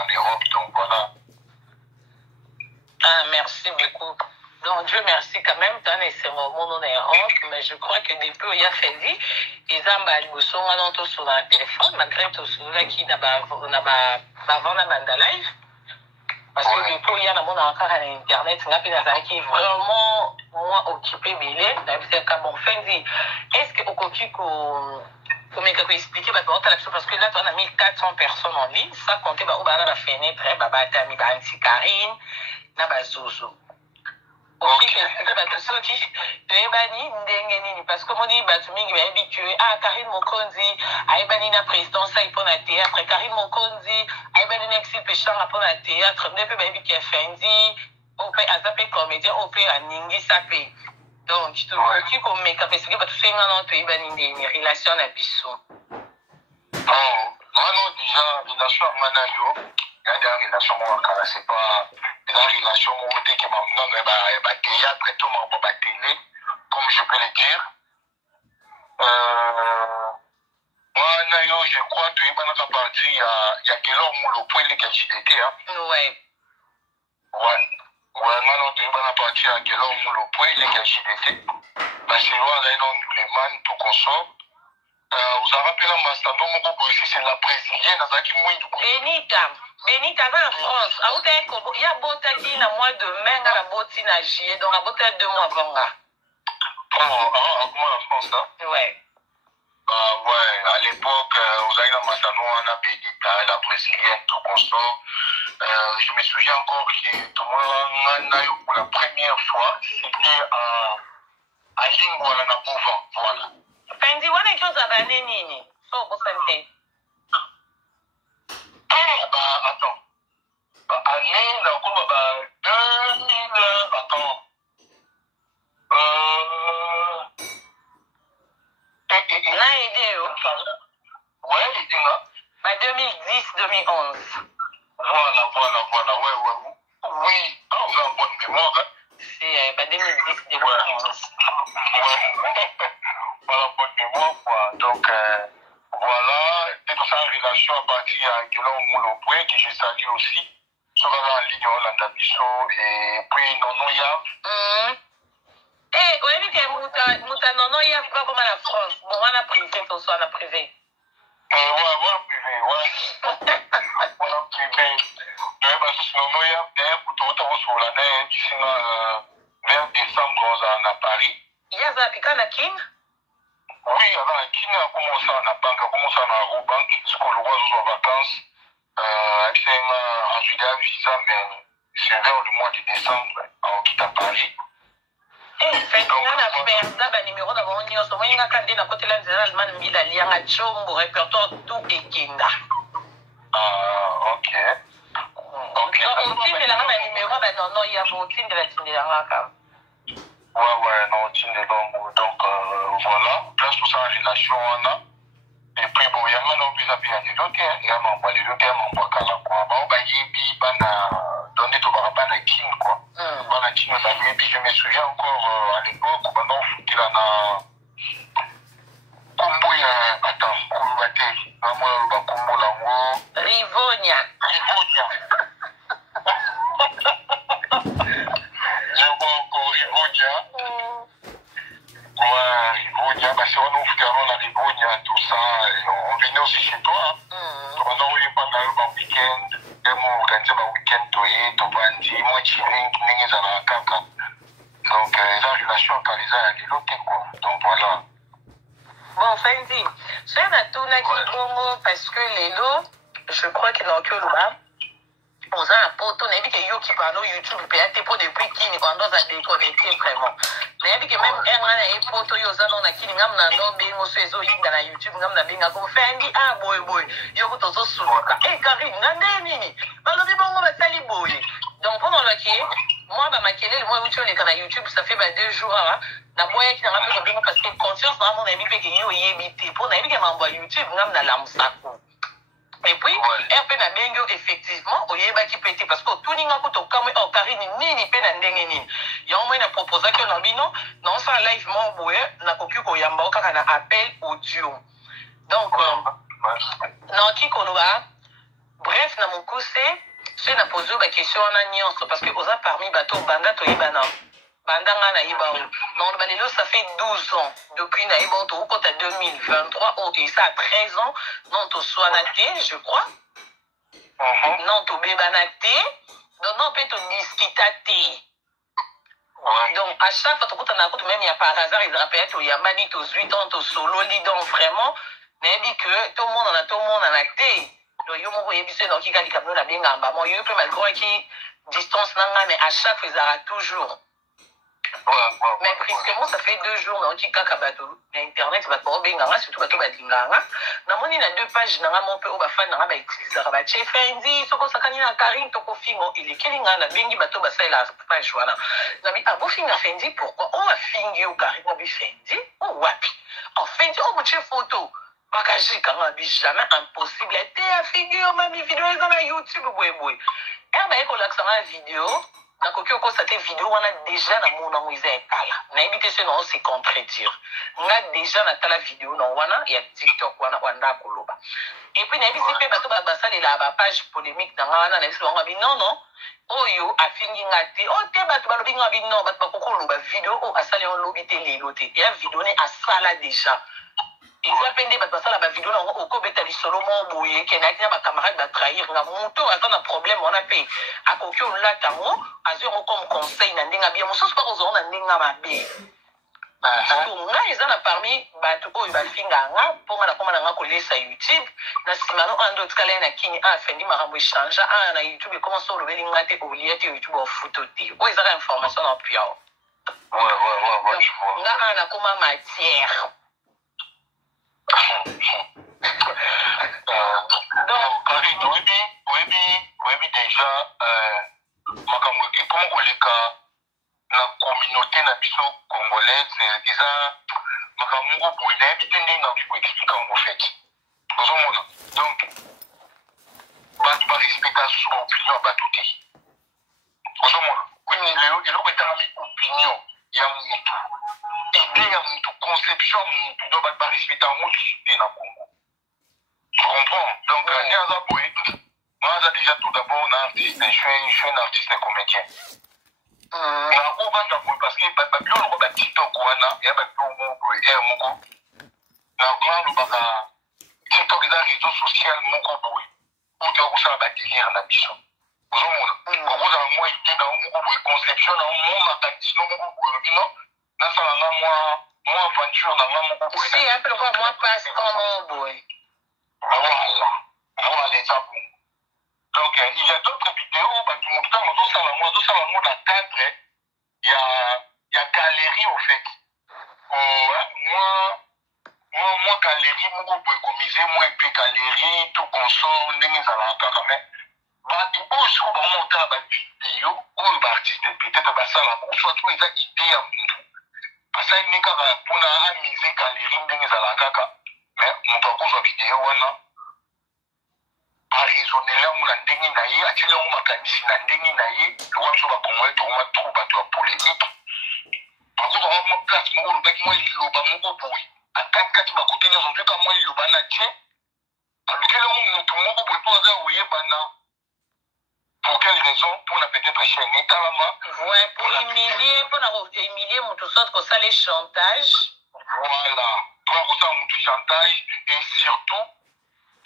en Europe. Donc voilà. Ah, merci beaucoup. Donc, Dieu merci quand même, tu as ces moments en Europe, mais je crois que depuis il y a fait dit, ils ont sur le téléphone, malgré tout cela qui n'a pas de live. Parce que depuis il y a un monde encore à l'internet, qui est vraiment moins occupé, mais il est bon, est-ce que au cocu pour m'expliquer parce que là, on a mis 400 personnes en ligne, ça comptait la fenêtre, Karine, Nabazozo. Parce que mon dit habitué à Karine Mokonzi, à na présidence pour la théâtre, Karine Mokonzi, à Nexi Péchant pour la théâtre, ne peut pas habituer Fendi, au pays à comédien, au pays à Ningi Sapé. Donc, tu te comme mes capacités, parce que tu fais une relation à Bissou. Non, déjà, relation à Manayo, il y a des relations, c'est pas des relations qui m'ont théâtre et tout, ma télé, comme je peux le dire. Manayo, je crois que tu es pas parti, il y a quel homme le point de JDT, hein? Ouais, maintenant, tu es pas parti à quel homme le point de JDT. Parce que là, on les man tout consort. Vous avez rappelé la Mastano, c'est la brésilienne, Benita va en France. Il y a Botaki na mois de mai, à la Boti na juillet, donc à Botaki 2 mois avant. Comment en France, hein? Ouais. Ouais, à l'époque, vous avez la Mastano, on a Benita, la brésilienne, tout consort. Je me souviens encore que tout le monde a eu pour la première fois, c'était à Lingouala na Bouvant, voilà. Fendi, on est chose à baner nini. So, vous sentez. Attends. Année, là, comme 2000, attends. Là, idée, ouais, il dit là. 2010-2011. Voilà, ouais. Oui, on a une bonne mémoire, hein. C'est 2010-2011. Ouais. Voilà, bonne mémoire, quoi. Donc, voilà, c'est tout ça en relation à partir à Guélon Moulopoué, que j'ai salué aussi, sur la ligne Hollande Abisso, et puis Nono Yav. Eh, oui, mais Mouta Nono Yav, pas comme à la France. Bon, on a privé, tout ça, on a privé. Ouais, privé, ouais. On a privé. Parce que Nono Yav, tout au sur l'année, sinon, vers décembre, on a Paris. Il y a Zapika Nakin? Oui, alors, qui a commencé à la banque, a commencé à la Robank, ce qu'on le voit aux vacances, en juillet à visa, mais c'est vers le mois de décembre, on quitte à Paris. Fait on a perdu le numéro d'abord, on y a souvent un candidat côté de l'Allemagne, il a lié à Chombo, répertoire tout Pekinda. Ok. On tient le numéro, non, il y a un team de la Tindéra. Ouais, non, Tindéra, donc voilà, place pour ça en relation, on a. Et puis bon, il y a un plus à payer les lots, il y a un peu les lots, il y a un peu de quoi. Bon, bah, il y a donné tout par rapport à King, quoi. Voilà, King, et puis je me souviens encore à l'époque, où maintenant, il y en a. Combo, attends, Kouloubate, vraiment, Combo Lango. Rivonia. Je vois encore Rivonia. Ouais, Rivonia, parce qu'on ouvre carrément la Rivonia, tout ça, et on venait aussi chez toi. Pendant qu'on est pendant le week-end, on organise le week-end, tu vas moi, chilling, tu dans la caca. Donc, les relations, quand les a, il quoi. Donc, voilà. Bon, Fendi, c'est un atout qui bon parce que les lots, je crois qu'il n'ont que là. On a un pote, on a dit que qui parle YouTube, puis il y a des potes depuis qui nous rendons à déconnecter vraiment. Mais il y a même un pote, il y a un qui nous a dit que sur YouTube, nous a dit que Fendi, ah boy, il y a un autre souka. Eh, Karine, n'en nini. Alors, c'est bon, on va salir boy. Donc, pendant le moi, ma kélé, moi, où tu es sur YouTube, ça fait 2 jours, na moyen qui n'a pas pu parce que conscience, mon ami, que nous y éviter. Pour n'aimi que m'envoie YouTube, nous avons la moussako. Et puis, RP na bengo effectivement, au yeba qui pété parce que tout n'inga kuto kamwe au Karine ni pe na ndenge ni. Ya au moins na proposé que non bino, non ça live mon boye na koku ko yamba o kaka na appel audio. Donc non qui konoba bref na mokuse soki na pose ba question wana nyonso parce que oza parmi bato banda toyebana banda nga nayeba o donc balelo ça fait 12 ans depuis nayeba o tokokota 2023 o toyisa à 13 ans non toswana te je crois non tobebana te donc non mpe todiskita te. Donc, à chaque fois, tu même il y a par hasard, il rappelle, il y a mani, tu 8 ans, tu solo, donc vraiment, mais dit que tout le monde en a été. Donc, il y a un qui a dit que bien gamba. Moi, il y a malgré qui distance, mais à chaque fois, ils arrêtent toujours. Mais brusquement, ça fait 2 jours, mais on dit qu'Akabato, Internet, va pas bien, surtout Bato Badingara. Dans il y a 2 pages, mon peu, on va faire un utiliser la chef Fendi, ce qu'on s'accanie à Karim, Toko Fingo, il est Kelinga, la Bengi Bato Bassa, la page, voilà. Nabi, ah, vous finir Fendi, pourquoi? On va finir au Karim, Nabi Fendi, oh, wapi. En Fendi, oh, mon chef photo. Bagagé, quand on jamais impossible. Et à figure, ma vidéo, ils ont YouTube, boy, boy. Et ben, quand on a une vidéo, na koki okosate vidéo wana déjà na mona ngo eza etala nayebi te se na se contredire nga déjà na tala vidéo na wana ya TikTok wana wanda koloba et puis nayebi si pe bato basalela ba page polémique na nga wana na biso bango bi non non oyo afingi nga te o te bato balobi nga bi non bato bakokoloba vidéo o asali on lobi te lelo te ya vidéo ne asala déjà. Et ça peine de passer la vidéo au cobeta du solomo boye qui n'a pas camarade va trahir na moto attend un problème on a payé à coquille on l'a tamo à zéro comme conseil na ndinga bien mon sens pas aux on a ndinga ma bé donc là ils en a parmi bato ko ba finga nga pour na koma na ko lesa YouTube na simano ando tukala na kini a fendi marambo change na YouTube comment ça le belinga te au lié YouTube au photo te o ils ont information en piao ouais je vois nga na koma matière. Donc, Kari, oui, déjà, comment on les cas, la communauté nabiso congolaise, ils ont, Makamungo Bouina, ils ont expliqué en fait. Donc, pas respectation opinion à batouté. Il y a une opinion, il y a une idée, il y a une conception, il doit pas respecter un mot de la Congo. Tu comprends? Donc, moi, déjà tout d'abord, je suis un artiste comédien. Parce que le TikTok, il y a TikTok est un réseau social, où tu as un délire dans la mission. Moi, idée dans une conception, dans moi, aventure, dans si, un peu moi, passe en boy. Voilà, ça bon. Donc, il y a d'autres vidéos, tout le temps, dans le cadre, il y a galerie, en fait. Moi, galerie, moi, économiser, moi, et puis galerie, tout console, les alentours, mais, tu peux aussi monter à la vidéo, ou l'artiste, peut-être, ça, là, soit tu as une idée à mon parce que, il n'y a pas pour amuser galerie, les alentours, mais, on doit cause la vidéo, voilà. Arizona là mon ndenge na ye atile on makanisi na ndenge na ye lokola so ba kongola to ma trop bato ya polémique parce que on ma place mo lo baki mo iloba moko boy akati ba kote na zonjo ka mo iloba na tie alukele mo to moko boy po za oye bana pour quelle raison pour na peut-être chaîne etalama ouais pour humilier mon tout sorte que ça les chantage voilà pour ça mon chantage et surtout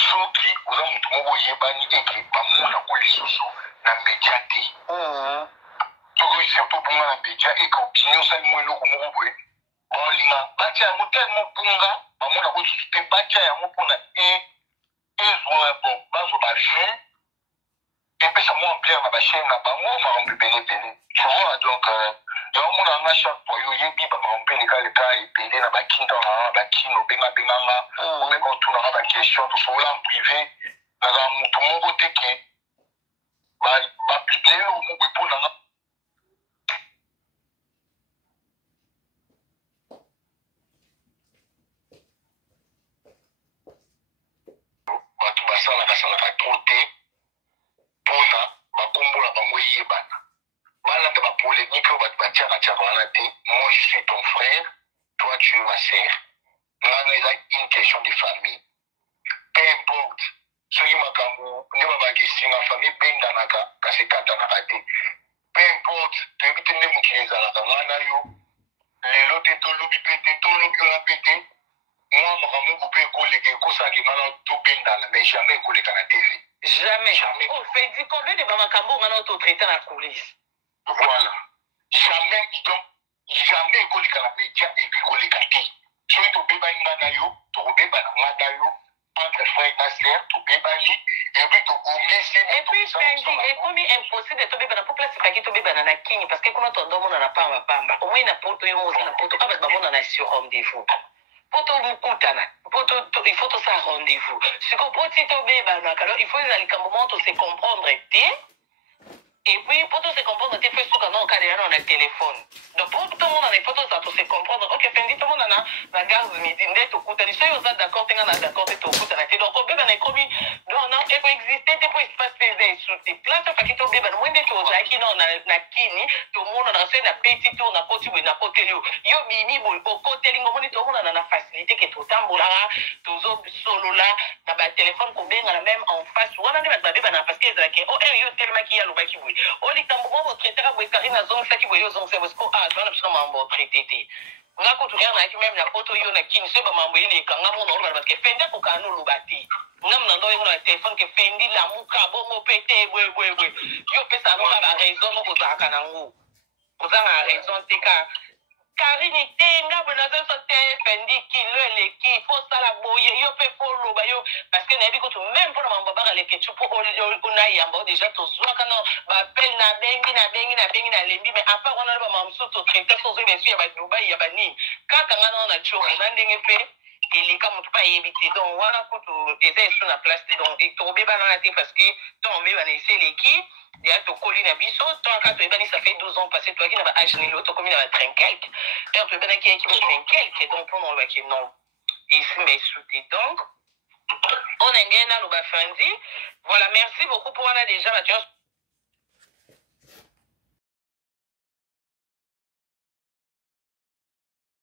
soki oza mutu moko oyebani eke bamona ko lisusu na media te soki surtout bunga na media eke opinion osali mo eloko moko boye baolinga batia yango telemo bunga bamona ko lisusu te batia yango mpona ezwa bon bazwa bavue epesa mo ampleur na bachaine na bango makambo ebelebele tu vois donc yango mona anga chaque fois yo oyebi bamakambo elekaleka ebele na bakindanga bakino bengabenganga obeka otunanga baquestion tosobola en privé naza motu moko te ke babiblie eloko moko eponanga bato basalaka tro te mpona bakombola bango eyebana balanda bapolémike oyo bato batiaka wana te moi je suis ton frère toi tu es ma sœur ngana eza une question de famille peu importe soki makambo ne babaki singa famille bendanaka kasi katanaka te peu importe toyebi te nde mokili ezalaka nga na yo lelo te tolobi mpe te tolobi wana mpe te mwa makambo moko mpe ekoleka ekosalaki nga na tobendana mais jamais ekoleka na tv jamais oh Fendi combien de bamakambo nga na ototraite na coulisse voilà jamais ekoleka na média ekoleka te soki tobebani nga na yo tokobebana nga na yo entre frère na sœur tobebani epuis tobongisi et puis Fendi ekomi impossible tobebana po place epaki tobebana na kini parce que kuna tondomona na pamba omoi na poto yo moza na poto abato bamona sur rendez-vous poto mokutana poto il faut tosala rendez-vous siko poti tobebanaka alors il faut ezalika moment tose comprendre te et puis pour se comprendre te fait suka non kale yana na téléphone donc pour tout le monde il faut se comprendre ok Fendi tout le monde na gare du midi nde tokutani soki oza d'accord te nga na d'accord te tokutana te donc obebana ekomi non ekoexiste te po espace te eza esuti place ofaki tobebana moi nde tozalaki non na kini tomonana soki na peti tour na koti boye na koteli yo bimi boye okoteli ngo moni tomonana na facilité ke totambolaka tozosolola na batelefone kobengana même en face wana nde bato babebana parce que ezalaki o yo telemaki ye alobaki boye o likambo moko traitaka boye kari nazongisaki boye ozongisa bosiko twana biso na mambo traité te nga kutukia nayaki même na poto yo na kini soki bamambo eleka nga mona olobala parce que Fendi akokana noloba te nga mna ndo yengo na telefone ke Fendi lamuka bongo pe te bwebwebwe yo pesa noka baraison moko ozalaka nango oza na raison te ka Karine te nga bonazo te Fendi kilo eleki fo sala boye yo pe fo loba yo parce que nayebi kutu même pour mambo baka leketu po ona yamba déjà tozwaka no bapel na bengi na lembi mais à part on a ba mamso to traiter sozo bien sûr ya ba Dubai ya ba nini kaka nga na choko na ndenge pe eleka mutu pa yebi te donc wana kutu eza esu na place te donc tobebana na te parce que ton obebana eseleki ya tokoli na biso tonaka toyebani ça fait 12 ans passé toyaki na baage nelo tokomi na batrinkelke heure toyebanaki yaki botrinkelke donc mpona olobaki non esimba esu te donc on engene naloba Fendi voilà merci beaucoup pour wana déjà bato